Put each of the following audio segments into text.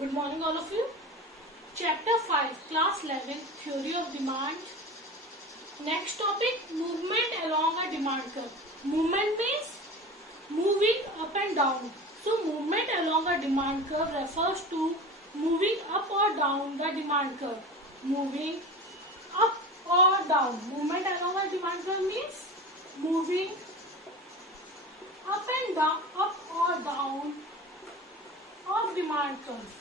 Good morning all of you. Chapter 5, Class 11, Theory of Demand. Next topic, movement along a demand curve. Movement means moving up and down. So movement along a demand curve refers to moving up or down the demand curve. Moving up or down. Movement along a demand curve means moving up and down, up or down of demand curve.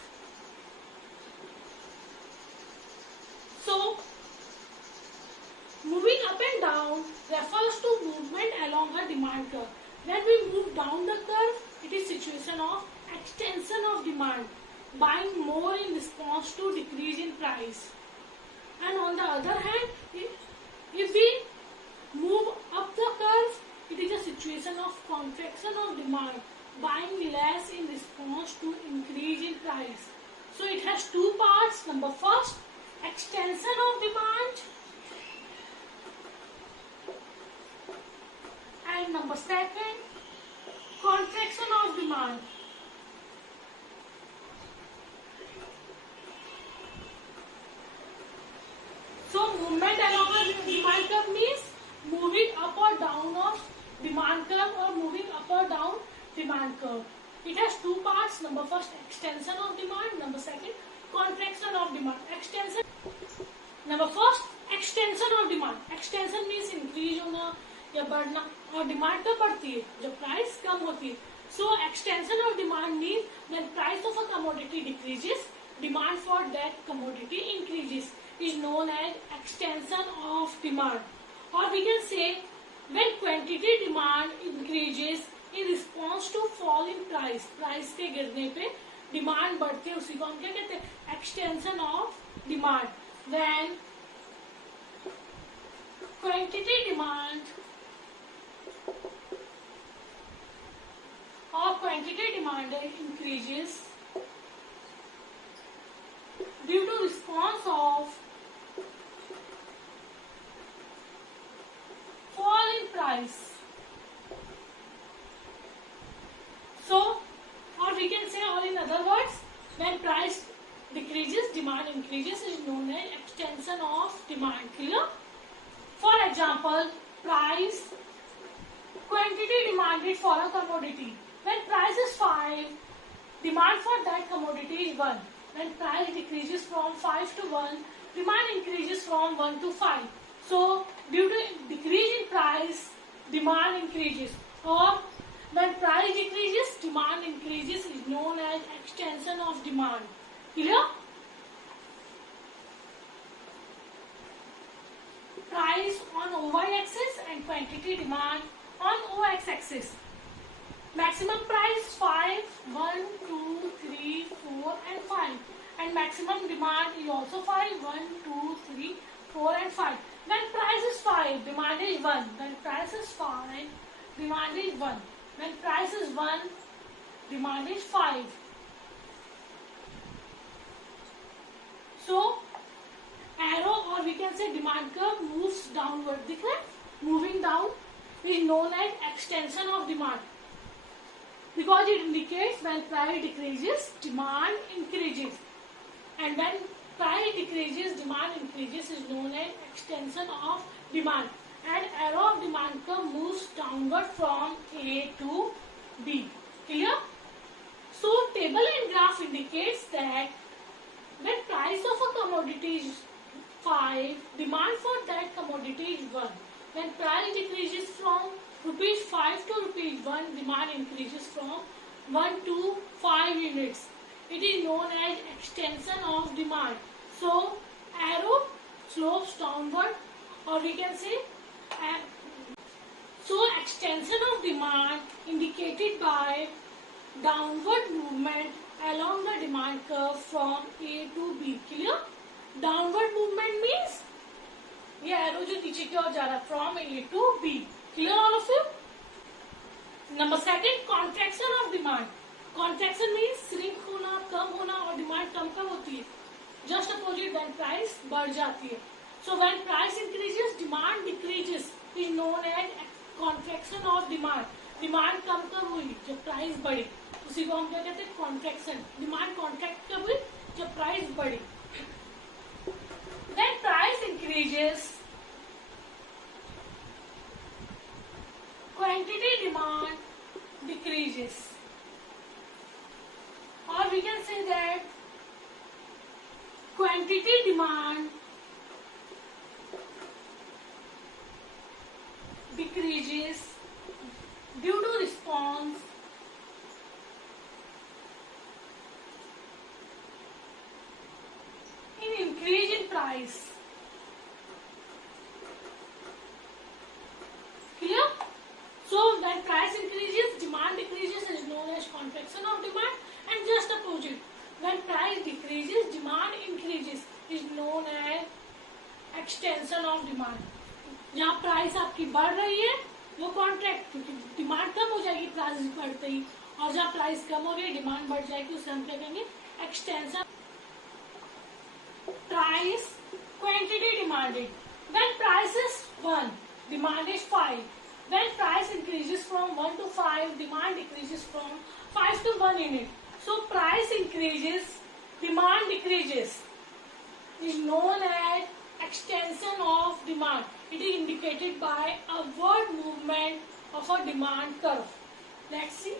So, moving up and down refers to movement along a demand curve. When we move down the curve, it is situation of extension of demand, buying more in response to decrease in price. And on the other hand, if we move up the curve, it is a situation of contraction of demand, buying less in response to increase in price. So it has two parts. Number first, extension of demand, and number second, contraction of demand. So movement along a demand curve means moving up or down of demand curve or moving up or down demand curve. It has two parts. Number first, extension of demand. Number second, contraction of demand. Extension. Number first, extension of demand. Extension means increase होना या बढ़ना, और demand कब बढ़ती है? जब price कम होती है. So extension of demand means when price of a commodity decreases, demand for that commodity increases. Is known as extension of demand. Or we can say when quantity demand increases in response to fall in price. Price के गिरने पे demand बढ़ती है, उसी को हम क्या कहते हैं? Extension of demand. When quantity demand or quantity demand increases due to response of fall in price. So, or we can say, or in other words, when price decreases, demand increases, is known as extension of demand. Clear? For example, price, quantity demanded for a commodity. When price is 5, demand for that commodity is 1. When price decreases from 5 to 1, demand increases from 1 to 5. So, due to decrease in price, demand increases. Or when price decreases, demand increases, is known as extension of demand. Clear? Price on y-axis and quantity demand on x-axis. Maximum price 5, 1, 2, 3, 4 and 5. And maximum demand is also 5, 1, 2, 3, 4 and 5. When price is 5, demand is 1. When price is 5, demand is 1. When price is 1, demand is 5. So, arrow or we can say demand curve moves downward. दिख रहा है? Moving down is known as extension of demand. Because it indicates when price decreases, demand increases. And when price decreases, demand increases is known as extension of demand. And arrow of demand curve moves downward from A to B. Clear? So table and graph indicates that when price of a commodity is 5, demand for that commodity is 1. When price decreases from rupees 5 to rupees 1, demand increases from 1 to 5 units. It is known as extension of demand. So arrow slopes downward, or we can say so extension of demand indicated by downward movement along the demand curve from A to B. Clear? Downward movement means ये arrow जो नीचे की ओर जा रहा है from A to B. Clear all of you? Number second, contraction of demand. Contraction means shrink होना, कम होना, और demand कम कब होती है? Just opposite when price बढ़ जाती है. So when price increases, demand decreases is known as contraction of demand. Demand कम कब हुई? जब price बढ़ी. उसी को हम क्या कहते हैं, कॉन्ट्रैक्शन। डिमांड कॉन्ट्रैक्ट कब हुई, जब प्राइस बढ़ी। When price increases, quantity demand decreases, or we can say that quantity demand decreases due to response in increase in price. Clear? So when price increases, demand decreases is known as contraction of demand, and just opposite, when price decreases, demand increases is known as extension of demand. जहाँ price आपकी बढ़ रही है वो contract, क्योंकि demand कम हो जाएगी price बढ़ते ही, और जहाँ प्राइस कम हो रही है डिमांड बढ़ जाएगी, उसे हम क्या कहेंगे, extension. Price, quantity demanded. When price is 1, demand is 5. When price increases from 1 to 5, demand decreases from 5 to 1 unit. So price increases, demand decreases is known as extension of demand. It is indicated by upward movement of a demand curve. Let's see.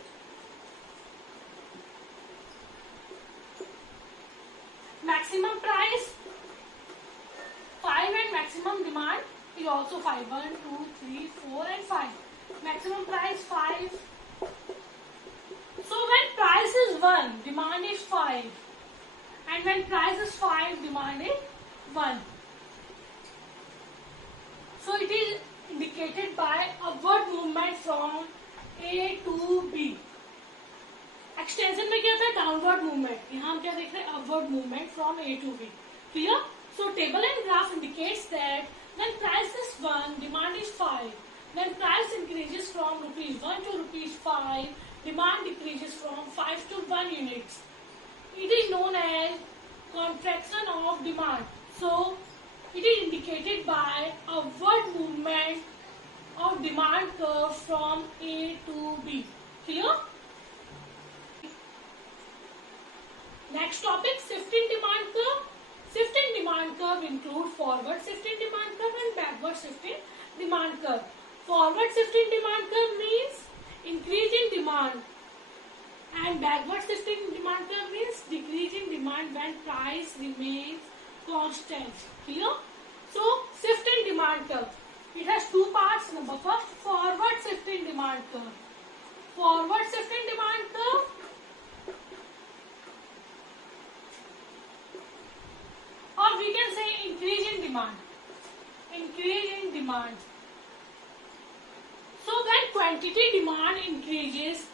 Maximum price 5 and maximum demand is also 5. 1, 2, 3, 4 and 5. Maximum price 5. So when price is 1, demand is 5. And when price is 5, demand is 1. So it is indicated by upward movement from A to B. Extension में क्या था, downward movement. यहाँ हम क्या देख रहे हैं, upward movement from A to B. Clear? So table and graph indicates that when price is 1, demand is 5. When price increases from rupees 1 to rupees 5, demand decreases from 5 to 1 units. It is known as contraction of demand. So it is indicated by upward movement of demand curve from A to B. Clear? Next topic, shifting demand curve. Shifting demand curve include forward shifting demand curve and backward shifting demand curve. Forward shifting demand curve means increase in demand, and backward shifting demand curve means decrease in demand when price remains constant. Clear? So shifting demand curve, it has two parts. Number first, forward shifting demand curve. Forward shifting demand curve or we can say increase in demand. Increase in demand. So when quantity demand increases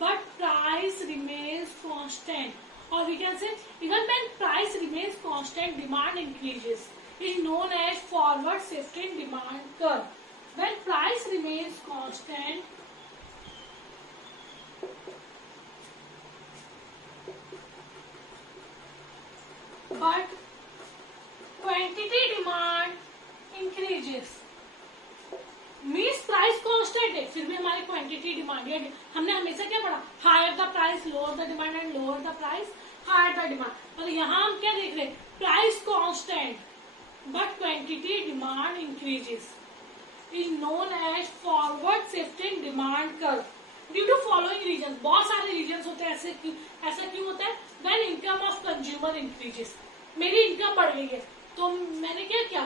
but price remains constant, or we can say even when price remains constant, demand increases, is known as forward shifting demand curve. When price remains constant but quantity demand increases, means price constant है फिर भी हमारी quantity demand है। हमने हमेशा क्या पढ़ा, higher the price lower the demand and lower the price higher the demand. और यहाँ हम क्या देख रहे हैं, price constant but quantity demand increases is known as forward shifting demand curve due to following reason. बहुत सारे रीजन होते हैं, ऐसा क्यों होता है, when income of consumer increases. मेरी इनकम बढ़ गई है तो मैंने क्या किया,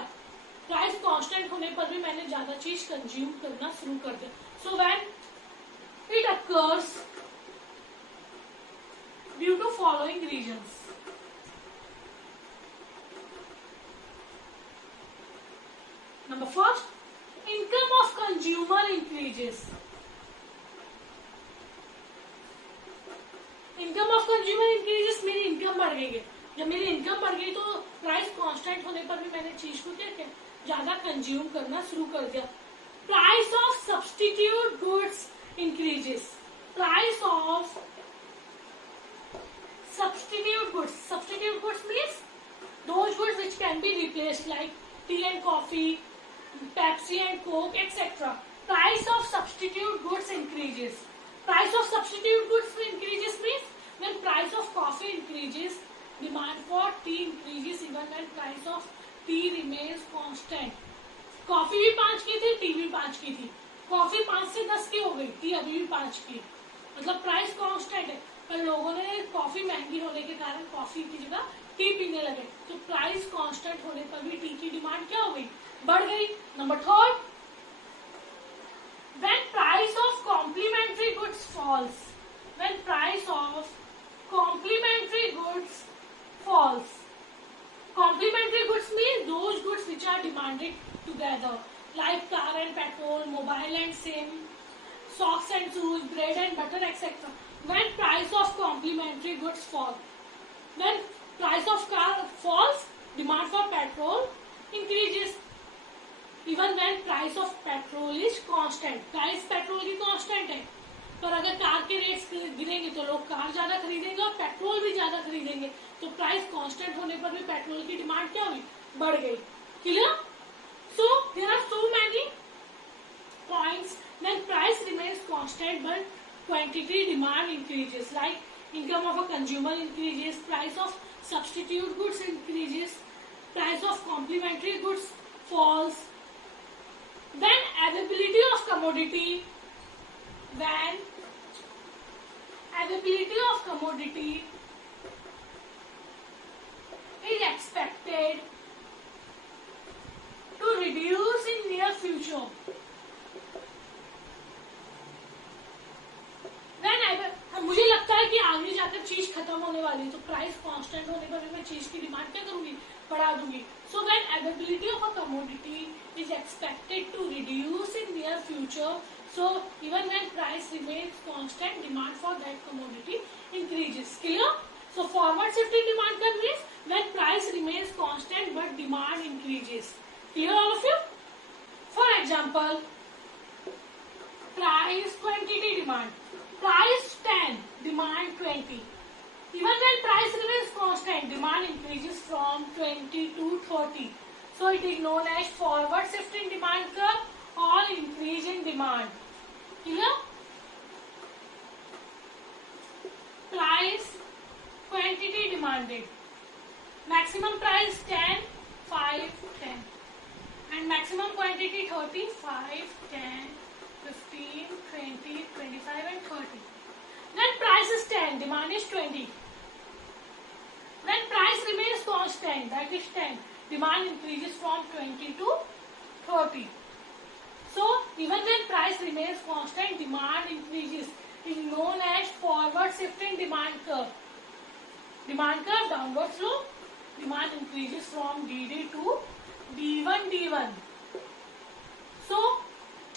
प्राइस कांस्टेंट होने पर भी मैंने ज्यादा चीज कंज्यूम करना शुरू कर दिया। So when it occurs due to following reasons. Number first, income of consumer increases. Income of consumer increases, मेरी इनकम बढ़ गई है। जब मेरी इनकम बढ़ गई तो प्राइस कांस्टेंट होने पर भी मैंने चीज को क्या ज्यादा कंज्यूम करना शुरू कर दिया। Price of substitute goods increases. Price of substitute goods, substitute goods means those goods which can be replaced like tea and coffee, Pepsi and Coke, etc. Price of substitute goods increases. Price of substitute goods increases means when price of coffee increases, demand for tea increases even when price of tea remains constant. Coffee भी 5 की थी, T भी 5 की थी. Coffee 5 से 10 की हो गई, टी अभी भी 5 की. मतलब प्राइस कांस्टेंट है, पर लोगों ने कॉफी महंगी होने के कारण कॉफी की जगह टी पीने लगे. तो प्राइस कांस्टेंट होने पर भी टी की डिमांड क्या हो गई, बढ़ गई. Number third, when price of complementary goods falls, when price of complementary goods falls, complementary goods means those goods which are demanded together, like car and petrol, mobile and sim, socks and shoes, bread and butter, etc. When price of complementary goods fall, when price of car falls, demand for petrol increases. Even when price of petrol is constant, price petrol की constant है, पर अगर car के rates गिरेंगे तो लोग car ज्यादा खरीदेंगे और पेट्रोल भी ज्यादा खरीदेंगे. तो प्राइस कांस्टेंट होने पर भी पेट्रोल की डिमांड क्या हुई, बढ़ गई. Clear? So there are so many points when price remains constant but quantity demand increases, like income of a consumer increases, price of substitute goods increases, price of complementary goods falls. When availability of commodity, when availability of commodity is expected to reduce in near future, मुझे लगता है कि आगे जाकर चीज खत्म होने वाली है, तो प्राइस कांस्टेंट होने पर भी मैं चीज की डिमांड क्या करूंगी, बढ़ा दूंगी. So when availability of a commodity is expected to reduce in near future, so even when price remains constant, demand for that commodity increases. Clear? So forward shifting demand curve means when price remains constant but demand increases. Clear all of you? For example, price quantity demand, price 10, demand 20. Even when price remains constant, demand increases from 20 to 30. So it is known as forward shifting demand curve or increase in demand. Clear? Price quantity demanded. Maximum price 10, 5, 10. And maximum quantity 30, 5, 10, 15, 20, 25 and 30. When price is 10, demand is 20. When price remains constant, that is 10. Demand increases from 20 to 30. So even when price remains constant, demand increases. It is known as forward shifting demand curve. Demand curve downward slope. Demand increases from DD to D1 D1. So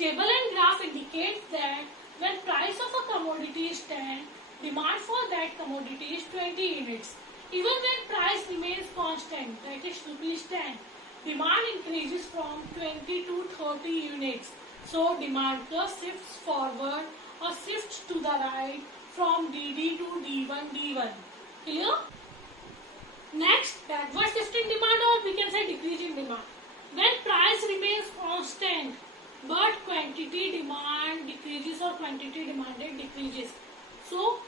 table and graph indicates that when price of a commodity is 10, demand for that commodity is 20 units. Even when price remains constant, that is rupees 10, demand increases from 20 to 30 units. So demand curve shifts forward or shifts to the right from DD to D1 D1. Clear? Next, backward shifting demand, or we can say decrease in demand. When price remains constant but quantity demand decreases or quantity demanded decreases. So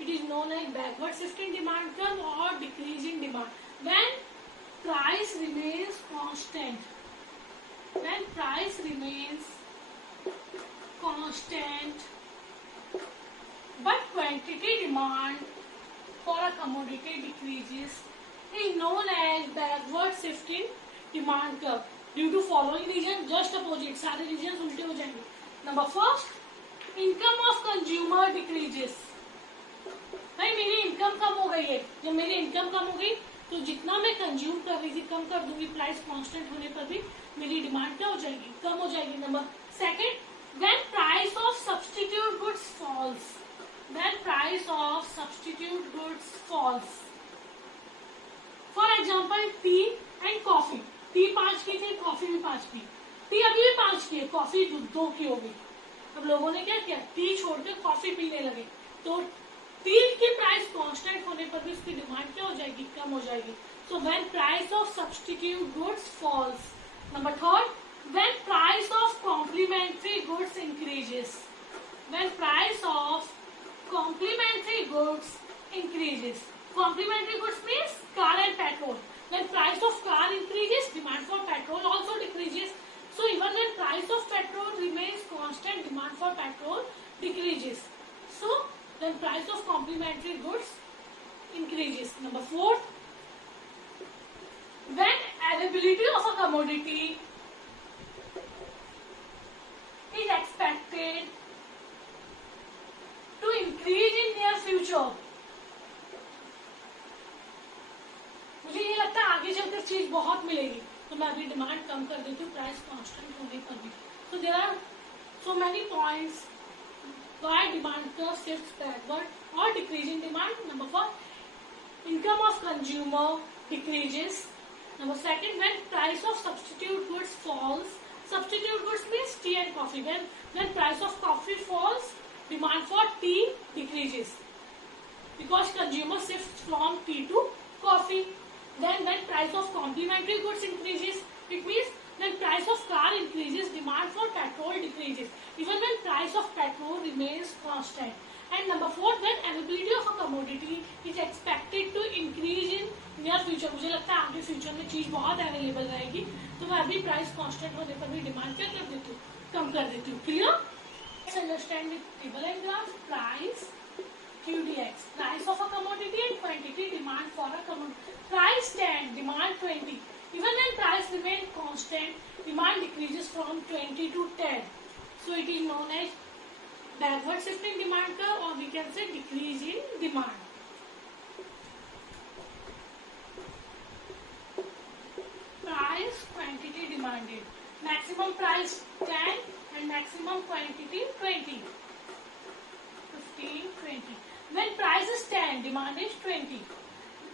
it is known as backward shifting demand curve or decreasing demand. When price remains constant, when price remains constant but quantity demand for a commodity decreases, is known as backward shifting demand curve. Due to following reason, just opposite, सारे reason उल्टे हो जाएंगे. Number first, income of consumer decreases. भाई मेरी income कम हो गई है, जब मेरी इनकम कम हो गई तो जितना मैं कंज्यूम कर रही थी कम कर दूंगी. प्राइस कांस्टेंट होने पर भी मेरी डिमांड क्या हो जाएगी, कम हो जाएगी. Number second, when price of substitute goods falls, when price of substitute goods falls. For example tea and coffee. Tea 5 की थी, कॉफी भी 5 की. टी अभी भी 5 की है, कॉफी 2 की हो गई. अब लोगों ने क्या किया, टी छोड़कर कॉफी पीने लगे. तो टी की प्राइस कांस्टेंट होने पर भी उसकी डिमांड क्या हो जाएगी, कम हो जाएगी. So when price of substitute goods falls. Number third, when price of complementary goods increases. when price of complementary goods increases. Complementary goods means car and petrol. When price of car increases, demand for petrol also decreases. So even when price of petrol remains constant, demand for petrol decreases. So when price of complementary goods increases. Number 4, when availability of a commodity is expected to increase in near future. मुझे ये लगता है आगे चलकर चीज बहुत मिलेगी, तो मैं अभी डिमांड कम कर देती हूँ प्राइस कांस्टेंट होने पर भी. So there are so many points why demand curve shifts backward or decreasing demand. Number 4, income of consumer decreases. Number 2, when price of substitute goods falls. Substitute goods means tea and coffee. When price of coffee falls, demand for tea decreases because consumer shifts from tea to coffee. Then when price of complementary goods increases, it means when price of car increases, demand for petrol decreases even when price of petrol remains constant. And number 4, when availability of a commodity is expected to increase in near future. मुझे लगता है आगे future में चीज बहुत available रहेगी, तो मैं अभी प्राइस कांस्टेंट होने पर भी डिमांड क्या कर देती हूँ, कम कर देती हूँ. Clear? Let's understand with table and graph. Price QDX, price of a commodity and quantity, demand for a commodity. Price 10, demand 20. Even when price remains constant, demand decreases from 20 to 10. So it is known as backward shifting demand curve, or we can say decrease in demand. Price, quantity demanded. Maximum price 10 and maximum quantity 20. 15, 20. When price is 10, demand is 20.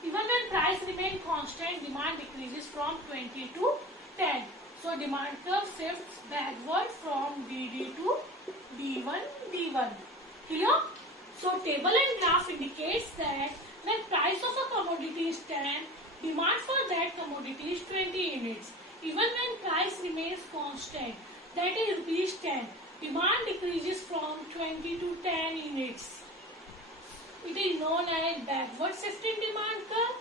Even when price remains constant, demand decreases from 20 to 10. So demand curve shifts backward from DD to D1, D1. Clear? So table and graph indicates that when price of a commodity is 10, demand for that commodity is 20 units. Even when price remains constant, that is rupees 10, demand decreases from 20 to 10 units. It is known as backward shifting demand curve,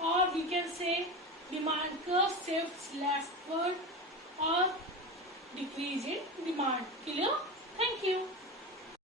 or we can say demand curve shifts leftward or decrease in demand. Clear? Thank you.